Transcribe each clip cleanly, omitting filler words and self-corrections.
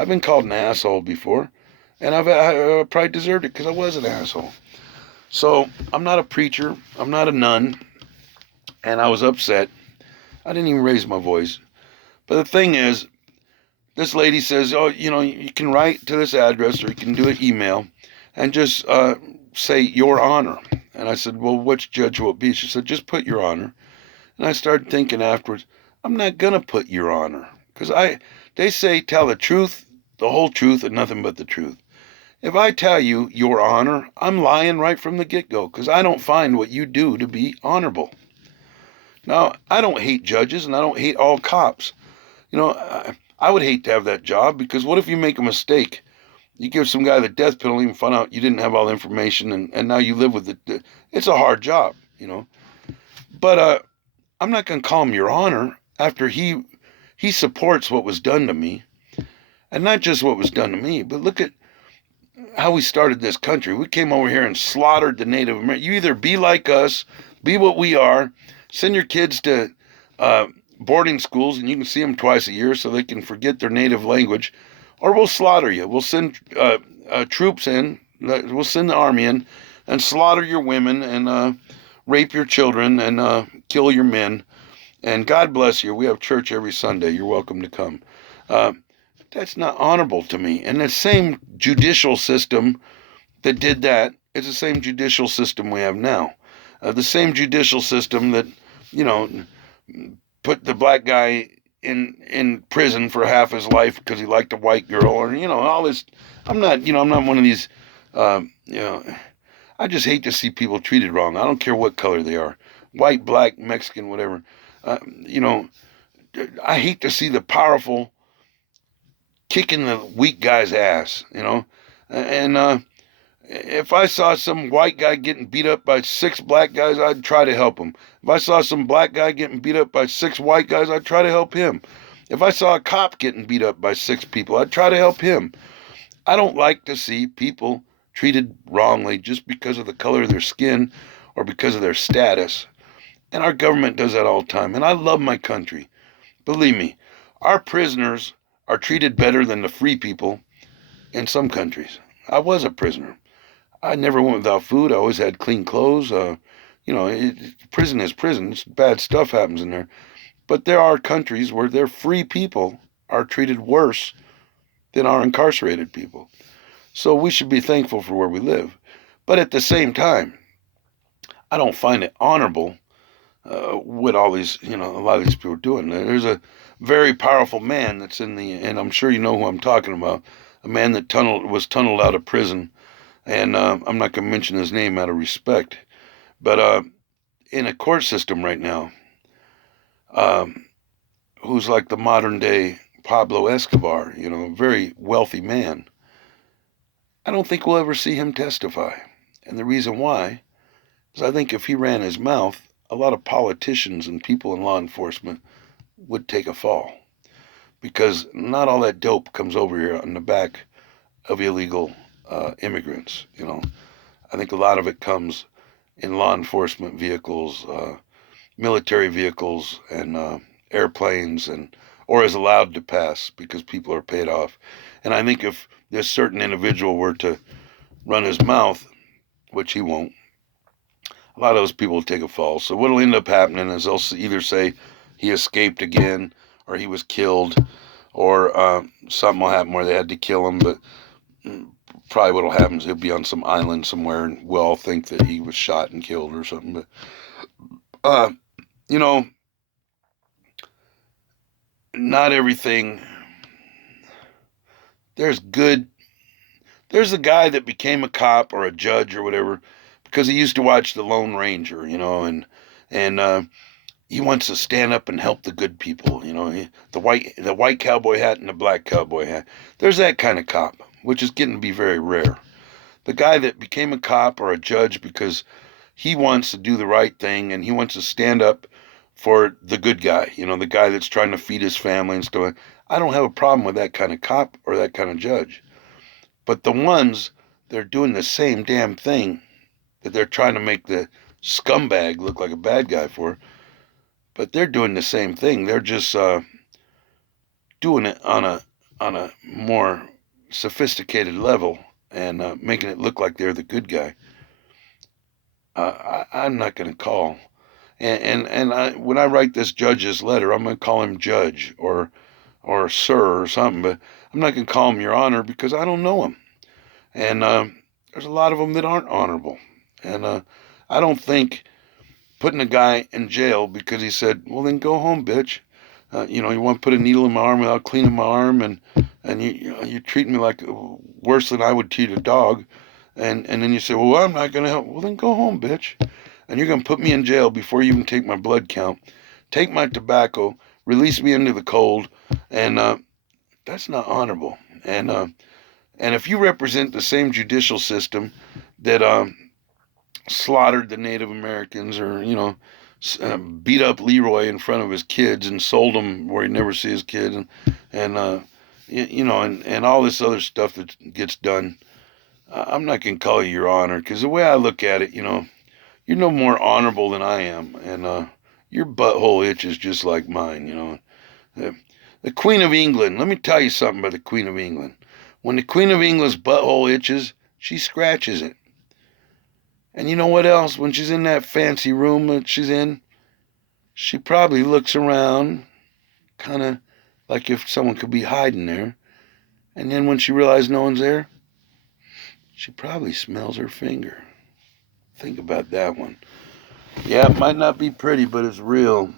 I've been called an asshole before, and I probably deserved it because I was an asshole. So I'm not a preacher. I'm not a nun, and I was upset. I didn't even raise my voice. But the thing is, this lady says, "Oh, you can write to this address, or you can do an email, and just say Your Honor." And I said, "Well, which judge will it be?" She said, "Just put Your Honor." And I started thinking afterwards, I'm not gonna put Your Honor, because they say tell the truth, the whole truth, and nothing but the truth. If I tell you Your Honor, I'm lying right from the get go, because I don't find what you do to be honorable. Now, I don't hate judges, and I don't hate all cops. I would hate to have that job, because what if you make a mistake? You give some guy the death penalty and find out you didn't have all the information, and now you live with it. It's a hard job. But I'm not going to call him Your Honor after he supports what was done to me, and not just what was done to me, but look at how we started this country. We came over here and slaughtered the Native Americans. You either be like us, be what we are, send your kids to uh, boarding schools, and you can see them twice a year so they can forget their native language, or we'll slaughter you. We'll send troops in. We'll send the army in and slaughter your women and rape your children and kill your men. And God bless you. We have church every Sunday. You're welcome to come. Uh, that's not honorable to me. And the same judicial system that did that is the same judicial system we have now. The same judicial system that, you know, put the black guy in prison for half his life because he liked a white girl, or all this. I'm not one of these. Uh, you know, I just hate to see people treated wrong. I don't care what color they are, white, black, Mexican, whatever. Uh, you know, I hate to see the powerful kicking the weak guy's ass. And if I saw some white guy getting beat up by six black guys, I'd try to help him. If I saw some black guy getting beat up by six white guys, I'd try to help him. If I saw a cop getting beat up by six people, I'd try to help him. I don't like to see people treated wrongly just because of the color of their skin or because of their status. And our government does that all the time. And I love my country. Believe me, our prisoners are treated better than the free people in some countries. I was a prisoner. I never went without food. I always had clean clothes. Prison is prison. Bad stuff happens in there. But there are countries where their free people are treated worse than our incarcerated people. So we should be thankful for where we live. But at the same time, I don't find it honorable what all these, a lot of these people are doing. There's a very powerful man that's and I'm sure you know who I'm talking about, a man that was tunneled out of prison, and I'm not going to mention his name out of respect, but in a court system right now, um, who's like the modern day Pablo Escobar, a very wealthy man. I don't think we'll ever see him testify. And the reason why is I think if he ran his mouth, a lot of politicians and people in law enforcement would take a fall, because not all that dope comes over here on the back of illegal immigrants. I think a lot of it comes in law enforcement vehicles, military vehicles, and airplanes, or is allowed to pass because people are paid off. And I think if this certain individual were to run his mouth, which he won't, a lot of those people will take a fall. So what'll end up happening is they'll either say he escaped again, or he was killed, or something will happen where they had to kill him. But probably what'll happen is he'll be on some island somewhere, and we'll all think that he was shot and killed or something. But uh, you know, not everything. There's good. There's a guy that became a cop or a judge or whatever because he used to watch The Lone Ranger, and he wants to stand up and help the good people, the white cowboy hat and the black cowboy hat. There's that kind of cop, which is getting to be very rare. The guy that became a cop or a judge because he wants to do the right thing and he wants to stand up for the good guy, the guy that's trying to feed his family and stuff. I don't have a problem with that kind of cop or that kind of judge. But the ones that are doing the same damn thing that they're trying to make the scumbag look like a bad guy for, but they're doing the same thing. They're just doing it on on a more sophisticated level and making it look like they're the good guy, I'm not going to call. When I write this judge's letter, I'm going to call him Judge or Sir or something, but I'm not going to call him Your Honor because I don't know him. And there's a lot of them that aren't honorable. And I don't think putting a guy in jail because he said, "Well, then go home, bitch." You want to put a needle in my arm without cleaning my arm, and you treat me like worse than I would treat a dog, and then you say, "Well, I'm not gonna help." Well, then go home, bitch. And you're gonna put me in jail before you even take my blood count, take my tobacco, release me into the cold, and that's not honorable. And if you represent the same judicial system that slaughtered the Native Americans, or beat up Leroy in front of his kids and sold him where he'd never see his kids, and and all this other stuff that gets done. I'm not gonna call you Your Honor because the way I look at it, you're no more honorable than I am, and your butthole itches just like mine. The, the Queen of England. Let me tell you something about the Queen of England. When the Queen of England's butthole itches, she scratches it. And you know what else? When she's in that fancy room that she's in, she probably looks around, kind of like if someone could be hiding there. And then when she realizes no one's there, she probably smells her finger. Think about that one. Yeah, it might not be pretty, but it's real.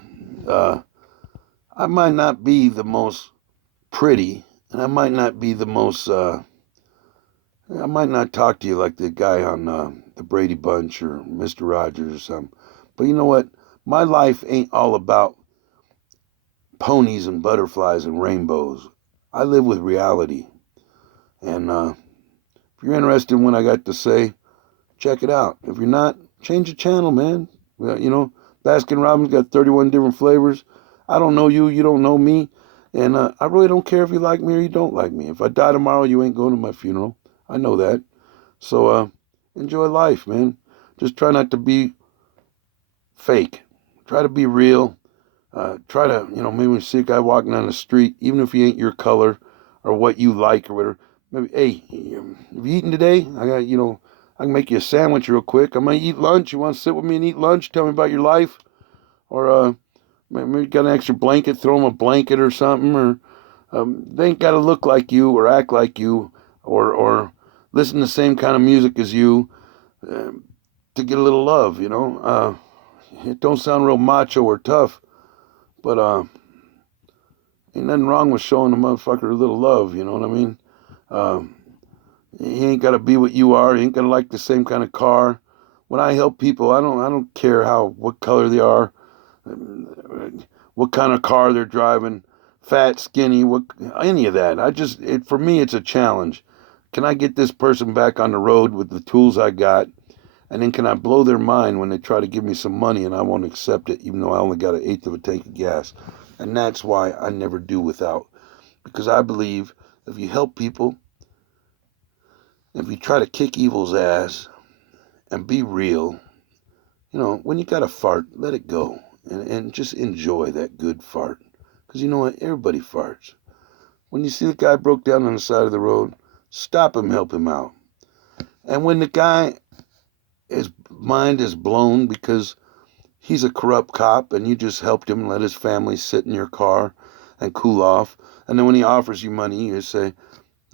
I might not be the most pretty, and I might not be the most. I might not talk to you like the guy on the Brady Bunch or Mr. Rogers or something. But you know what? My life ain't all about ponies and butterflies and rainbows. I live with reality. And if you're interested in what I got to say, check it out. If you're not, change the channel, man. Baskin Robbins got 31 different flavors. I don't know you, you don't know me. And I really don't care if you like me or you don't like me. If I die tomorrow, you ain't going to my funeral. I know that. So enjoy life, man. Just try not to be fake. Try to be real. Try to, maybe when you see a guy walking down the street, even if he ain't your color or what you like or whatever, maybe, hey, have you eaten today? I can make you a sandwich real quick. I might eat lunch. You want to sit with me and eat lunch? Tell me about your life. Or maybe you got an extra blanket, throw them a blanket or something. Or they ain't got to look like you or act like you or listen to the same kind of music as you uh, to get a little love, it don't sound real macho or tough, but ain't nothing wrong with showing a motherfucker a little love, you know what I mean? Um, he ain't gotta be what you are. He ain't gotta like the same kind of car. When I help people, I don't care what color they are, what kind of car they're driving, fat, skinny, what any of that. For me, it's a challenge. Can I get this person back on the road with the tools I got? And then can I blow their mind when they try to give me some money and I won't accept it, even though I only got an eighth of a tank of gas? And that's why I never do without. Because I believe if you help people, if you try to kick evil's ass and be real, when you got a fart, let it go. And just enjoy that good fart. Because you know what? Everybody farts. When you see the guy broke down on the side of the road, stop him, help him out. And when the guy, his mind is blown because he's a corrupt cop and you just helped him let his family sit in your car and cool off. And then when he offers you money, you say,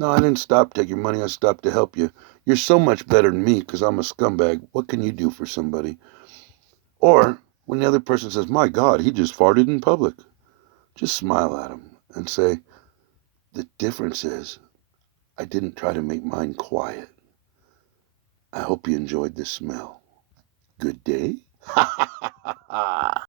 "No, I didn't stop to take your money. I stopped to help you. You're so much better than me because I'm a scumbag. What can you do for somebody?" Or when the other person says, "My God, he just farted in public," just smile at him and say, "The difference is I didn't try to make mine quiet. I hope you enjoyed the smell. Good day."